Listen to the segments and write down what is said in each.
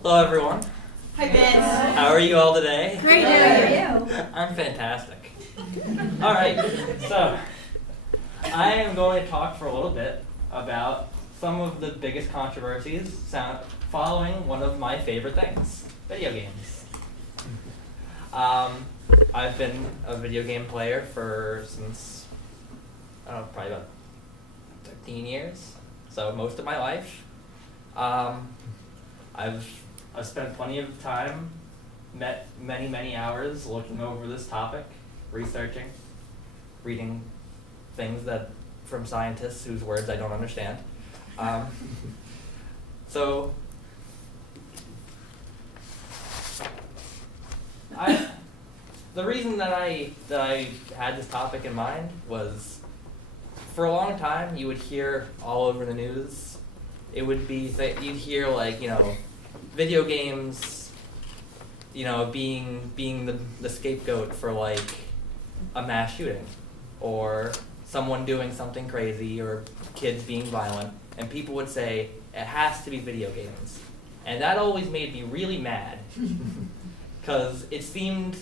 Hello, everyone. Hi, Vince. How are you all today? Great. How are you? I'm fantastic. All right, so I am going to talk for a little bit about some of the biggest controversies following one of my favorite things, video games. I've been a video game player since, I don't know, probably about 13 years, so most of my life. I've spent plenty of time, met many hours looking over this topic, researching, reading things from scientists whose words I don't understand. So the reason that I had this topic in mind was, for a long time you would hear all over the news, it would be that you'd hear, like, video games, being the scapegoat for, like, a mass shooting, or someone doing something crazy, or kids being violent, and people would say, it has to be video games. And that always made me really mad, because it seemed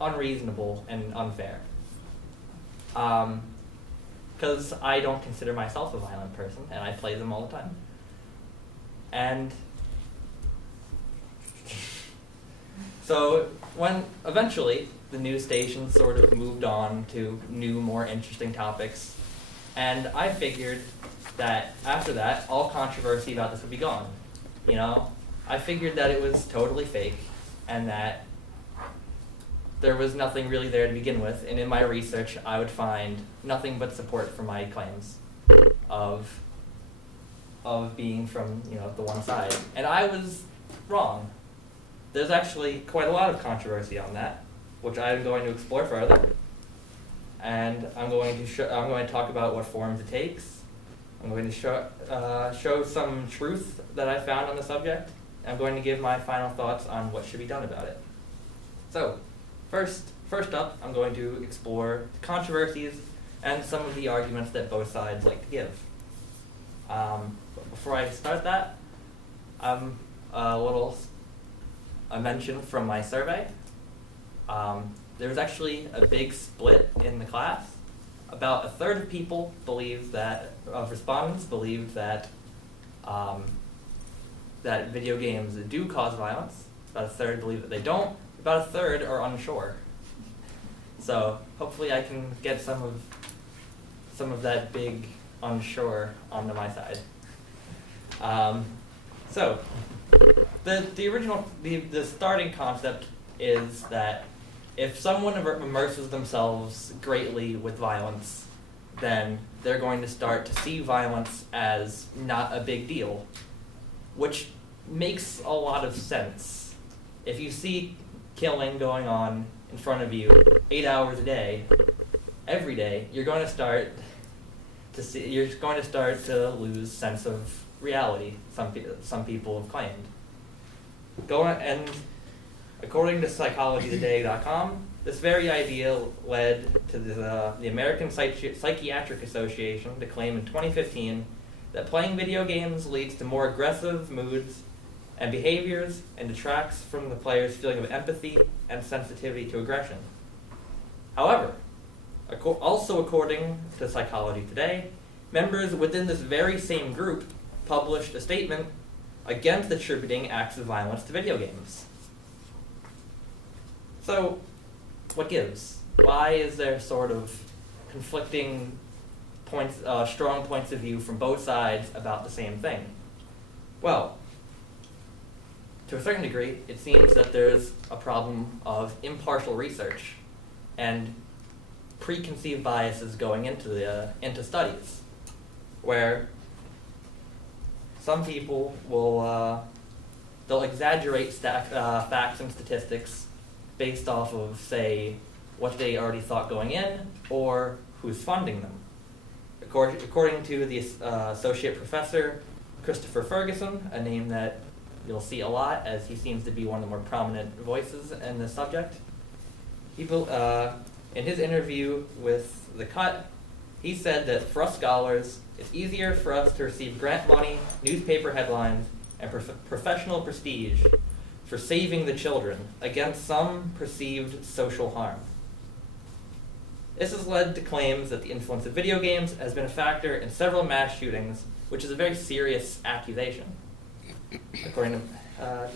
unreasonable and unfair. Because I don't consider myself a violent person, and I play them all the time. And so when eventually the news stations sort of moved on to new, more interesting topics, and I figured that after that, all controversy about this would be gone. I figured that it was totally fake, and that there was nothing really there to begin with, and in my research I would find nothing but support for my claims of being from the one side. And I was wrong. There's actually quite a lot of controversy on that, which I'm going to explore further. And I'm going to talk about what forms it takes. I'm going to show some truth that I found on the subject. I'm going to give my final thoughts on what should be done about it. So, first up, I'm going to explore the controversies and some of the arguments that both sides like to give. But before I start that, a mention from my survey. There was actually a big split in the class. About a third of people respondents believed that that video games do cause violence. About a third believe that they don't. About a third are unsure. So hopefully I can get some of that big unsure onto my side. So the starting concept is that if someone immerses themselves greatly with violence, then they're going to start to see violence as not a big deal, which makes a lot of sense. If you see killing going on in front of you 8 hours a day, every day, you're going to start to lose sense of reality. Some people have claimed. And according to psychologytoday.com, this very idea led to the American Psychiatric Association to claim in 2015 that playing video games leads to more aggressive moods and behaviors and detracts from the player's feeling of empathy and sensitivity to aggression. However, also according to Psychology Today, members within this very same group published a statement against attributing acts of violence to video games. So, what gives? Why is there sort of conflicting strong points of view from both sides about the same thing? Well, to a certain degree, it seems that there's a problem of impartial research and preconceived biases going into studies, where some people they'll exaggerate facts and statistics based off of, say, what they already thought going in, or who's funding them. According to the associate professor, Christopher Ferguson, a name that you'll see a lot as he seems to be one of the more prominent voices in this subject, in his interview with The Cut, he said that for us scholars, it's easier for us to receive grant money, newspaper headlines, and professional prestige for saving the children against some perceived social harm. This has led to claims that the influence of video games has been a factor in several mass shootings, which is a very serious accusation. According to,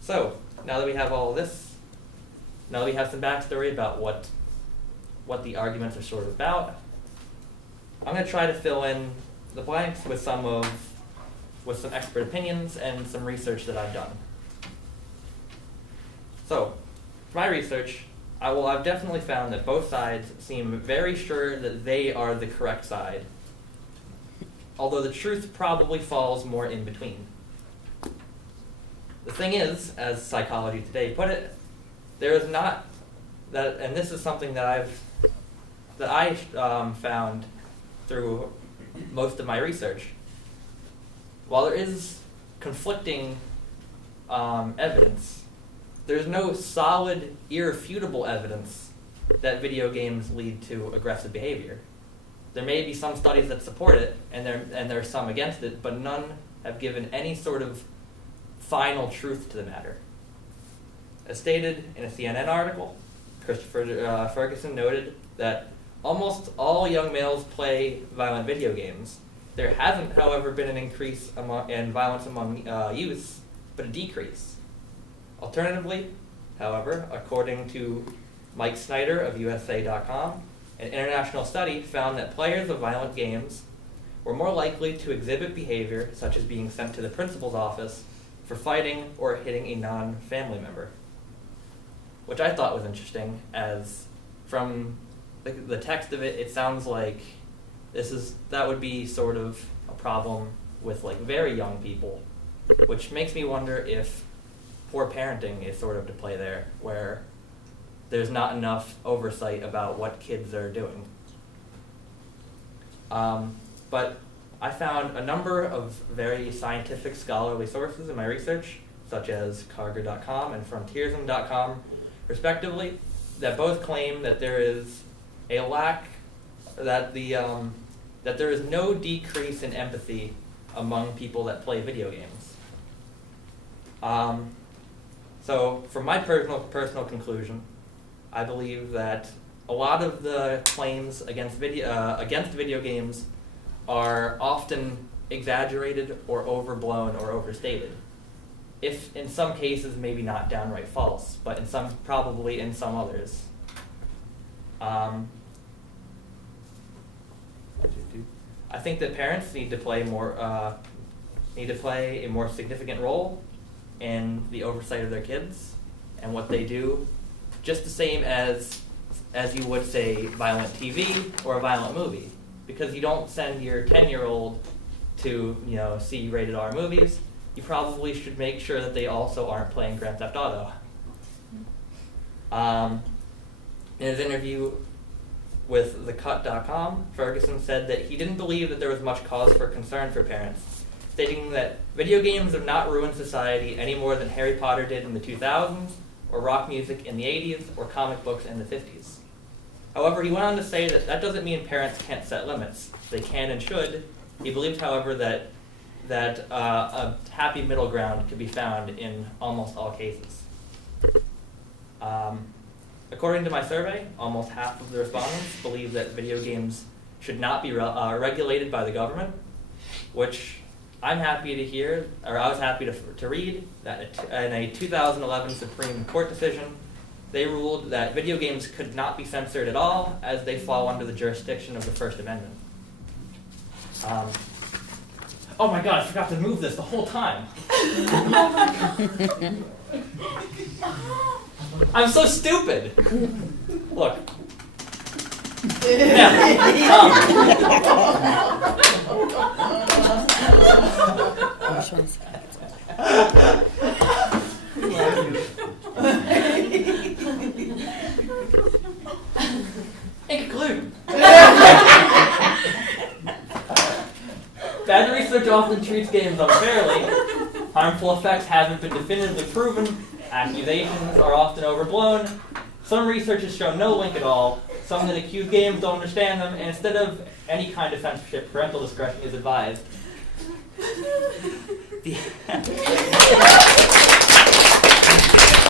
so, now that we have all of this, now that we have some backstory about what the arguments are sort of about, I'm going to try to fill in the blanks with some expert opinions and some research that I've done. So, for my research, I've definitely found that both sides seem very sure that they are the correct side, although the truth probably falls more in between. The thing is, as Psychology Today put it, there is not that, and this is something that I found through most of my research. While there is conflicting evidence, there's no solid, irrefutable evidence that video games lead to aggressive behavior. There may be some studies that support it, and there are some against it, but none have given any sort of final truth to the matter. As stated in a CNN article, Christopher Ferguson noted that almost all young males play violent video games. There hasn't, however, been an increase in violence among youths, but a decrease. Alternatively, however, according to Mike Snyder of USA.com, an international study found that players of violent games were more likely to exhibit behavior such as being sent to the principal's office for fighting or hitting a non-family member, which I thought was interesting, as from the text of it, it sounds like that would be sort of a problem with like very young people, which makes me wonder if poor parenting is sort of to play there, where there's not enough oversight about what kids are doing. But I found a number of very scientific scholarly sources in my research, such as Karger.com and Frontiersm.com, respectively, that both claim that there is a lack, that there is no decrease in empathy among people that play video games. So, from my personal conclusion, I believe that a lot of the claims against video games are often exaggerated or overblown or overstated. If in some cases maybe not downright false, but probably in some others. I think that parents need to play a more significant role in the oversight of their kids and what they do, just the same as you would say violent TV or a violent movie, because you don't send your 10-year-old to see rated R movies. You probably should make sure that they also aren't playing Grand Theft Auto. In his interview with TheCut.com, Ferguson said that he didn't believe that there was much cause for concern for parents, stating that video games have not ruined society any more than Harry Potter did in the 2000s, or rock music in the 80s, or comic books in the 50s. However, he went on to say that doesn't mean parents can't set limits. They can and should. He believed, however, that a happy middle ground could be found in almost all cases. According to my survey, almost half of the respondents believe that video games should not be regulated by the government, which I'm happy to hear, or I was happy to read, that in a 2011 Supreme Court decision, they ruled that video games could not be censored at all, as they fall under the jurisdiction of the First Amendment. Oh my god, I forgot to move this the whole time. I'm so stupid. Look. In conclusion, bad research often treats games unfairly. Harmful effects haven't been definitively proven. Accusations are often overblown. Some research has shown no link at all. Some that accuse games don't understand them, and instead of any kind of censorship, parental discretion is advised. The